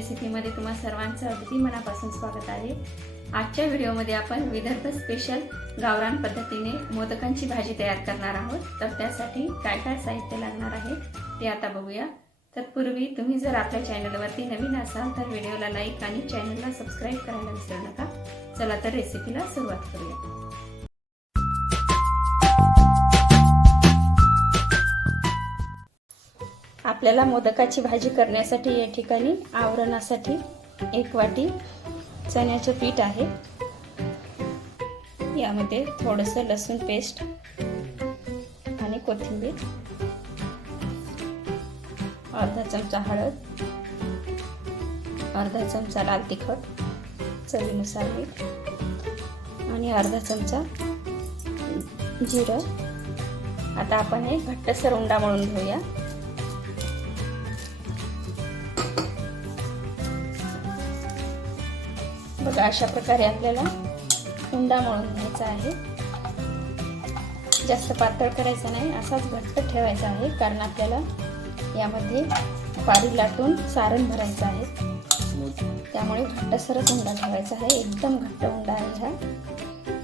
रेसिपीमध्ये तुम्हा सर्वांचं अगदी मनापासून स्वागत आहे. आजच्या व्हिडिओमध्ये आपण विदर्भ स्पेशल गावरान पद्धतीने मोदकांची भाजी तयार करणार आहोत. तर त्यासाठी काय काय साहित्य लागणार आहे ते आता बघूया. तत्पूर्वी तुम्ही जर आपल्या चॅनलवरती नवीन असाल तर व्हिडिओला लाईक आणि चॅनलला सबस्क्राईब करायला विसरू नका. चला तर रेसिपीला सुरुवात करूया. आपल्याला मोदकाची भाजी करण्यासाठी या ठिकाणी आवरणासाठी एक वाटी चण्याचं पीठ आहे. यामध्ये थोडंसं लसूण पेस्ट आणि कोथिंबीर अर्धा चमचा हळद अर्धा चमचा लाल तिखट चवीनुसार मीठ आणि अर्धा चमचा जिरं. आता आपण हे घट्टसर उंडा मळून घेऊया. बघा अशा प्रकारे आपल्याला हुंडा मळून घ्यायचा आहे. जास्त पातळ करायचं नाही असाच घट्ट ठेवायचा आहे कारण आपल्याला यामध्ये पारी लाटून सारण भरायचं आहे. त्यामुळे घट्टसरच हुंडा ठेवायचा आहे एकदम घट्ट हुंडा आहे हा.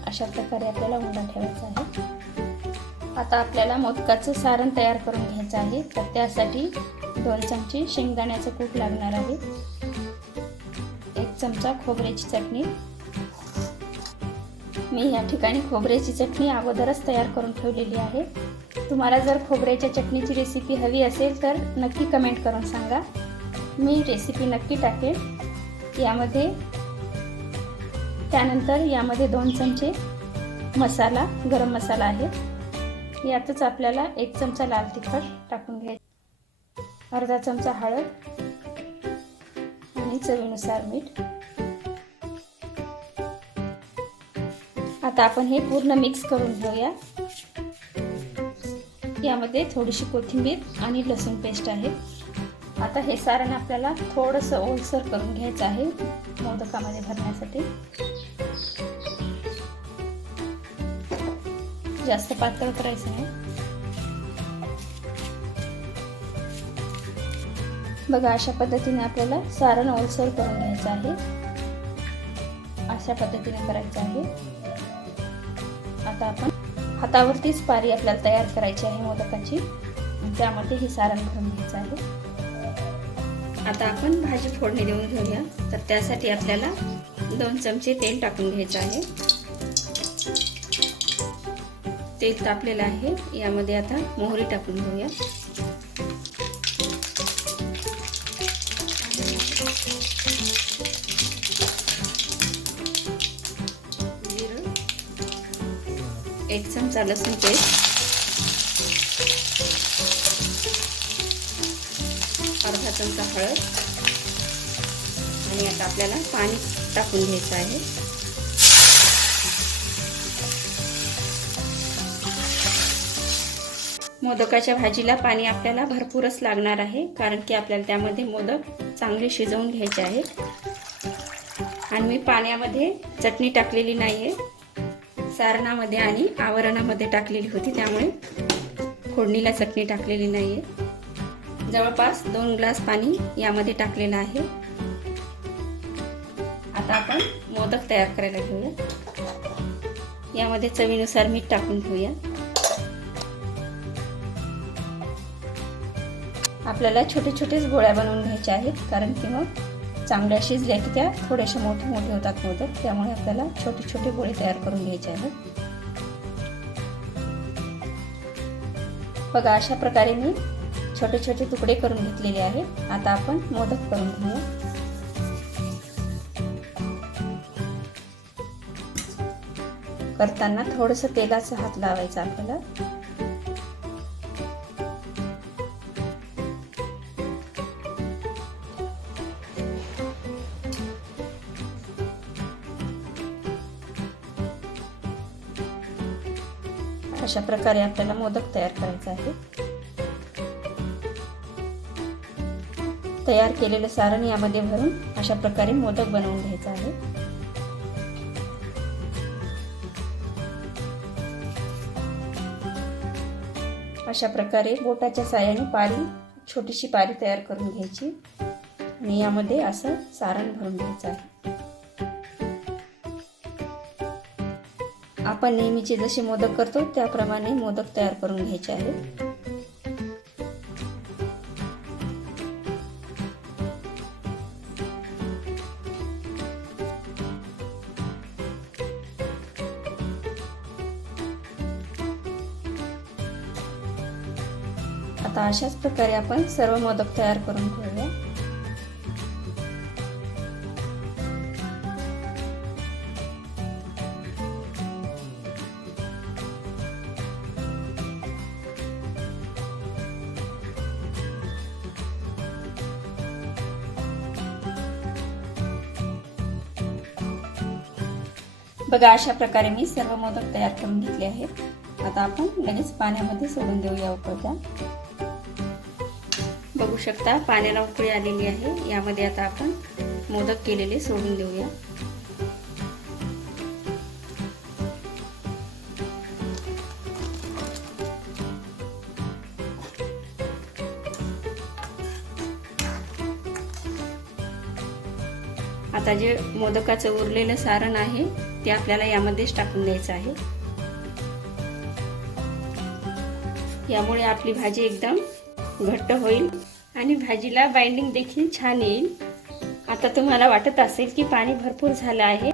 अशा प्रकारे आपल्याला हुंडा ठेवायचा आहे. आता आपल्याला मोदकाचं सारण तयार करून घ्यायचं आहे तर त्यासाठी दोन चमचे शेंगदाण्याचं कूट लागणार आहे. चमचा खोबऱ्याची चटणी. मी या ठिकाणी खोबऱ्याची चटणी अगोदरच तयार करून ठेवलेली आहे. तुम्हाला जर खोबऱ्याच्या चटणीची रेसिपी हवी असेल तर नक्की कमेंट करून सांगा. मी रेसिपी नक्की टाकेन. यामध्ये त्यानंतर यामध्ये दोन चमचे मसाला गरम मसाला आहे. यातच आपल्याला एक चमचा लाल तिखट टाकून घ्यायचा. अर्धा चमचा हळद. आणि चवीनुसार मीठ. आता आपण हे पूर्ण मिक्स करून घेऊया. यामध्ये थोडीशी कोथिंबीर आणि लसूण पेस्ट आहे. आता हे सारण आपल्याला थोडंसं ओलसर करून घ्यायचं आहे मोदकामध्ये भरण्यासाठी. जास्त पातळ करायचं नाही. बघा अशा पद्धतीने आपल्याला सारण ओलसर करून घ्यायचं आहे. अशा पद्धतीने करायचं आहे. आता आपण हातावरतीच पारी आपल्याला तयार करायची आहे मोदकाची. त्यामध्ये हे सारण भरून घ्यायचं आहे. आता आपण भाजी फोडणी देऊन घेऊया. तर त्यासाठी आपल्याला दोन चमचे तेल टाकून घ्यायचं आहे. तेल तापलेलं आहे. यामध्ये आता मोहरी टाकून घेऊया. एक चमचा लसूण पेस्ट. अर्धा चमचा हळद. आणि आता आपल्याला पाणी टाकून घ्यायचं आहे. मोदकाच्या भाजीला पाणी आपल्याला भरपूरच लागणार आहे कारण की आपल्याला त्यामध्ये मोदक चांगले शिजवून घ्यायचे आहेत. आणि मी पाण्यामध्ये चटणी टाकलेली नाही आहे सारणामध्ये आणि आवरणामध्ये टाकलेली होती त्यामुळे फोडणीला चटणी टाकलेली नाही आहे जवळपास दोन ग्लास पाणी यामध्ये टाकलेलं आहे. आता आपण मोदक तयार करायला घेऊया. यामध्ये चवीनुसार मीठ टाकून घेऊया. आपल्याला छोटे छोटेच गोळ्या बनवून घ्यायच्या आहेत कारण की मग चांगल्या शिजल्या की त्या थोड्याशा मोठे मोठे होतात मोदक. त्यामुळे आपल्याला छोटे छोटे गोळे तयार करून घ्यायचे आहेत. बघा अशा प्रकारे मी छोटे छोटे तुकडे करून घेतलेले आहेत. आता आपण मोदक करून घेऊया करताना थोडंसं तेलाचा हात लावायचा आपल्याला. अशा प्रकारे आपल्याला मोदक तयार करायचा आहे तयार केलेलं सारण यामध्ये भरून अशा प्रकारे मोदक बनवून घ्यायचं आहे अशा प्रकारे बोटाच्या साह्याने पारी छोटीशी पारी तयार करून घ्यायची. आणि यामध्ये असं सारण भरून घ्यायचं आहे. आपण नेहमीचे जसे मोदक करतो त्याप्रमाणे मोदक तयार करून घ्यायचे आहेत. आता अशाच प्रकारे आपण सर्व मोदक तयार करून घेऊया. बघा अशा प्रकारे मी सर्व मोदक तयार करून घेतले आहेत. आता आपण लगेच पाण्यामध्ये सोडून देऊया उकळत्या बघू शकता पाण्याला उकळी आलेली आहे. यामध्ये आता आपण मोदक केलेले सोडून देऊया. आता जे मोदकाचं उरलेलं सारण आहे ते आपल्याला यामध्येच टाकून द्यायचं आहे. यामुळे आपली भाजी एकदम घट्ट होईल आणि भाजीला बाइंडिंग देखील छान येईल. आता तुम्हाला वाटत असेल की पाणी भरपूर झालं आहे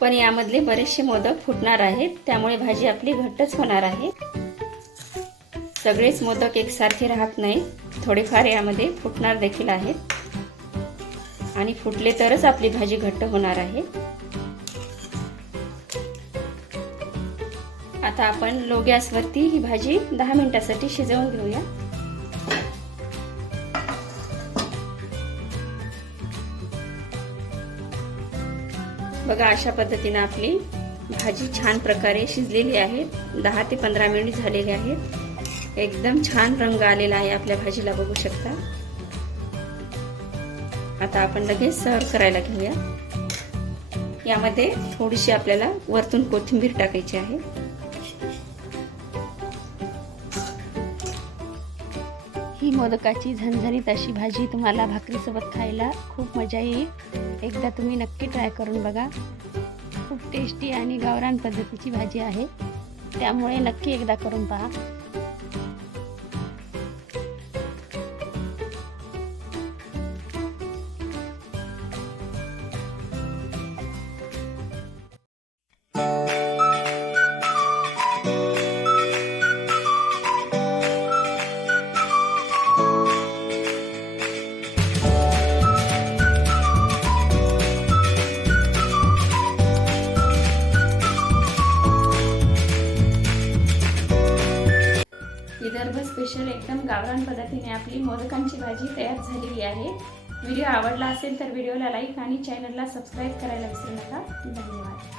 पण यामधले बरेचसे मोदक फुटणार आहेत त्यामुळे भाजी आपली घट्टच होणार आहे. सगळेच मोदक एकसारखे राहत नाही थोडेफार यामध्ये फुटणार देखील आहेत. आणि फुटले तरच आपली भाजी घट्ट होणार आहे. आता आपण लो गॅसवरती ही भाजी दहा मिनिटासाठी शिजवून घेऊया. बघा अशा पद्धतीने आपली भाजी छान प्रकारे शिजलेली आहे. दहा ते पंधरा मिनिट झालेले आहेत. एकदम छान रंग आलेला आहे आपल्या भाजीला बघू शकता. आता आपण लगेच सर्व करायला घेऊया. यामध्ये थोडीशी आपल्याला वरतून कोथिंबीर टाकायची आहे. ही मोदकाची झणझणीत अशी भाजी तुम्हाला भाकरीसोबत खायला खूप मजा येईल. एकदा तुम्ही नक्की ट्राय करून बघा. खूप टेस्टी आणि गावरान पद्धतीची भाजी आहे. त्यामुळे नक्की एकदा करून पहा. एकदम गावरान पद्धतीने आपली मोदकांची भाजी तयार झालेली आहे. व्हिडिओ आवडला असेल तर व्हिडिओला लाईक आणि चॅनलला सबस्क्राईब करायला विसरू नका. धन्यवाद.